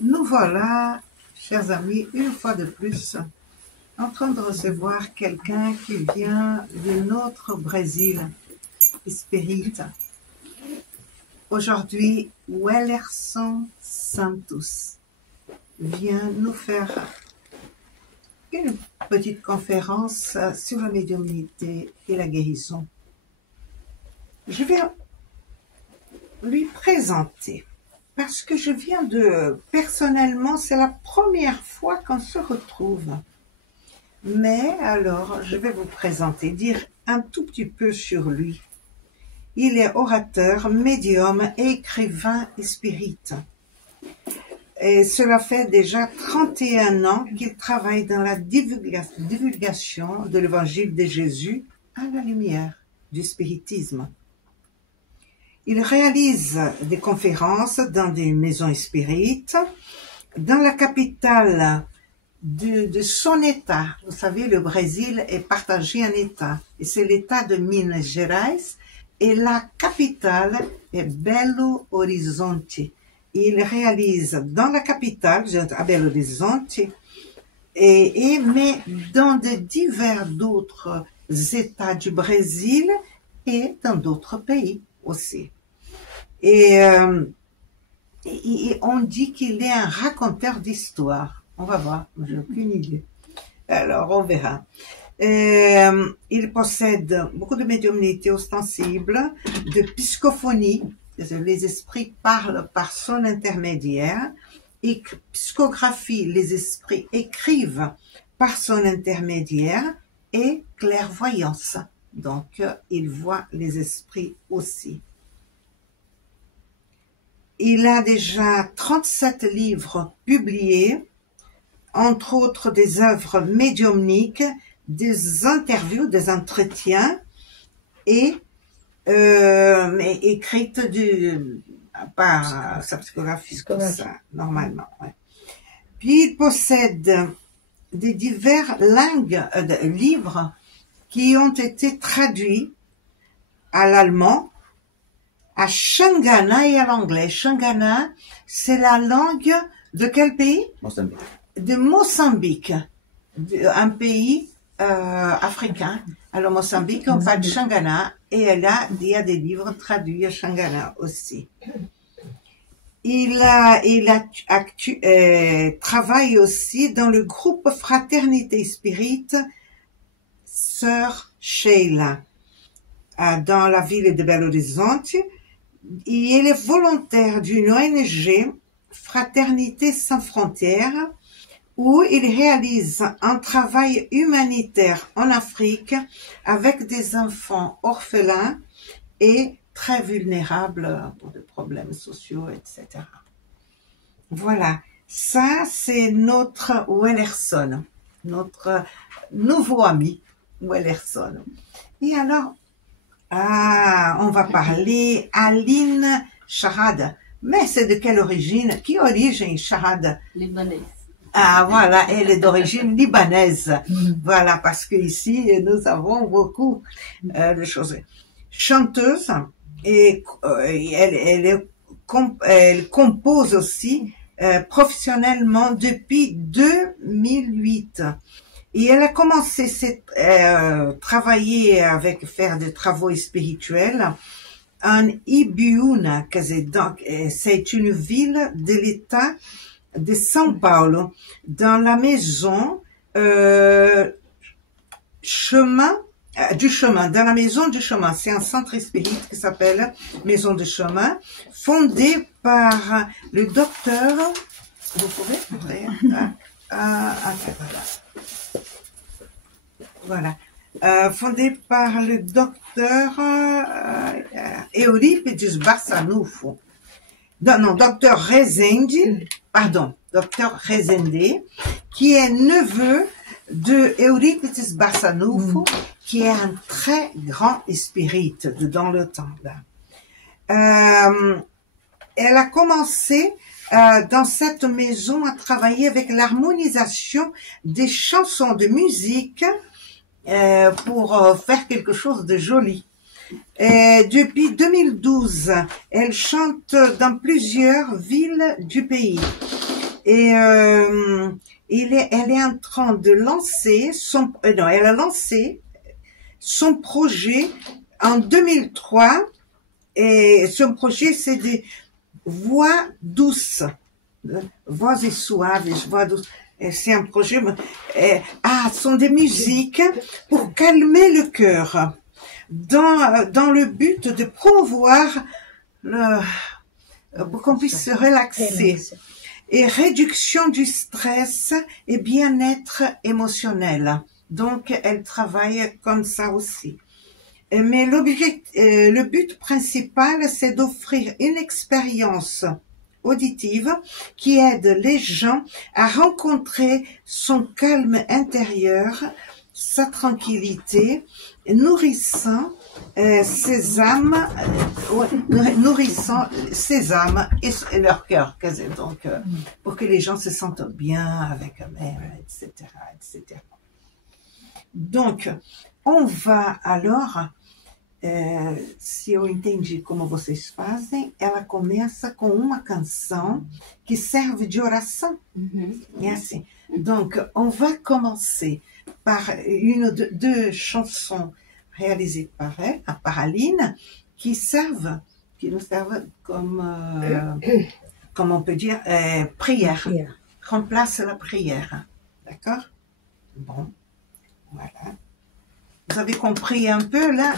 Nous voilà, chers amis, une fois de plus, en train de recevoir quelqu'un qui vient de notre Brésil, Spirit. Aujourd'hui, Wellerson Santos vient nous faire une petite conférence sur la médiumnité et la guérison. Je vais lui présenter parce que je viens de... Personnellement, c'est la première fois qu'on se retrouve. Mais alors, je vais vous présenter, dire un tout petit peu sur lui. Il est orateur, médium, écrivain et spirit. Et cela fait déjà 31 ans qu'il travaille dans la divulgation de l'évangile de Jésus à la lumière du spiritisme. Il réalise des conférences dans des maisons spirites, dans la capitale de son État. Vous savez, le Brésil est partagé en États, et c'est l'État de Minas Gerais, et la capitale est Belo Horizonte. Il réalise dans la capitale, à Belo Horizonte, mais dans de divers d'autres États du Brésil et dans d'autres pays aussi. Et on dit qu'il est un raconteur d'histoire. On va voir, j'ai aucune idée. Alors, on verra. Il possède beaucoup de médiumnité ostensible, de psychophonie. Les esprits parlent par son intermédiaire. Et psychographie, les esprits écrivent par son intermédiaire. Et clairvoyance. Donc, il voit les esprits aussi. Il a déjà 37 livres publiés, entre autres des œuvres médiumniques, des interviews, des entretiens, et écrites par sa psychographie, tout ça, normalement. Ouais. Puis il possède des divers livres qui ont été traduits à l'allemand, à Shangana et à l'anglais. Shangana, c'est la langue de quel pays? Mozambique. De Mozambique, un pays africain. Alors Mozambique, on parle de Shangana, et là, il y a des livres traduits à Shangana aussi. Il travaille aussi dans le groupe Fraternité Spirit Sœur Sheila, dans la ville de Belo Horizonte. Il est volontaire d'une ONG, Fraternité sans frontières, où il réalise un travail humanitaire en Afrique avec des enfants orphelins et très vulnérables pour des problèmes sociaux, etc. Voilà, ça c'est notre Wellerson, notre nouveau ami Wellerson. Et alors, on va parler Aline Charade. Mais c'est de quelle origine? Qui origine Charade? Libanaise. Ah voilà, elle est d'origine libanaise. Voilà, parce que ici nous avons beaucoup de choses. Chanteuse, et elle compose aussi professionnellement depuis 2008. Et elle a commencé travailler faire des travaux spirituels en Ibiúna, c'est une ville de l'État de São Paulo, dans la maison dans la maison du chemin. C'est un centre spirit qui s'appelle Maison du chemin, fondé par le docteur. Vous pouvez voilà. Fondé par le docteur Eurípides Barçanufo. Docteur Rezende, docteur Rezende, qui est neveu de Eurípides Barçanufo, qui est un très grand spirit dans le temps. Elle a commencé dans cette maison à travailler avec l'harmonisation des chansons de musique pour faire quelque chose de joli. Et depuis 2012, elle chante dans plusieurs villes du pays. Et elle est en train de lancer elle a lancé son projet en 2003. Et son projet, c'est des voix douces, voix suaves, voix douces. C'est un projet, ce sont des musiques pour calmer le cœur, dans le but de promouvoir pour qu'on puisse se relaxer, et réduction du stress et bien-être émotionnel. Donc, elle travaille comme ça aussi. Mais le but principal, c'est d'offrir une expérience auditive qui aide les gens à rencontrer son calme intérieur, sa tranquillité, nourrissant ses âmes et leur cœur. Donc, pour que les gens se sentent bien avec eux-mêmes, etc., etc. Donc, on va alors... se eu entendi como vocês fazem, ela começa com uma canção que serve de oração. É assim. Donc, on va commencer par deux chansons réalisées par elle, par Aline, qui nous servent comme on peut dire, prière. Remplace la prière. D'accord? Bon, voilà. Vous avez compris un peu là?